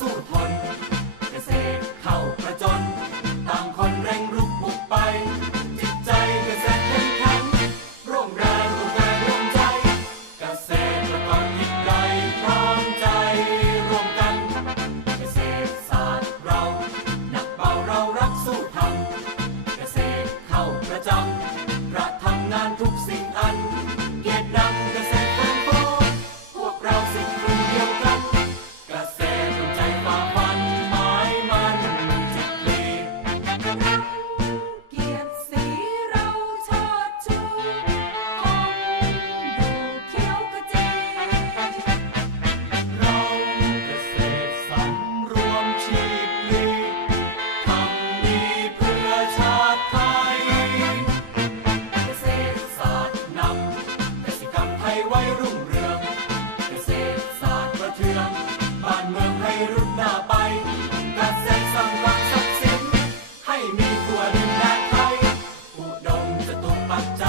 สู้ทน เกษตรเข้าประจน ต่างคนเร่งรุกบุกไป จิตใจเกษตรแข็งขันร่วมแรงร่วมกายร่วมใจ เกษตรกรยิ่งใหญ่พร้อมใจร่วมกัน เกษตรศาสตร์เราหนักเบาเรารักสู้ทำเกษตรเข้าประจำ 다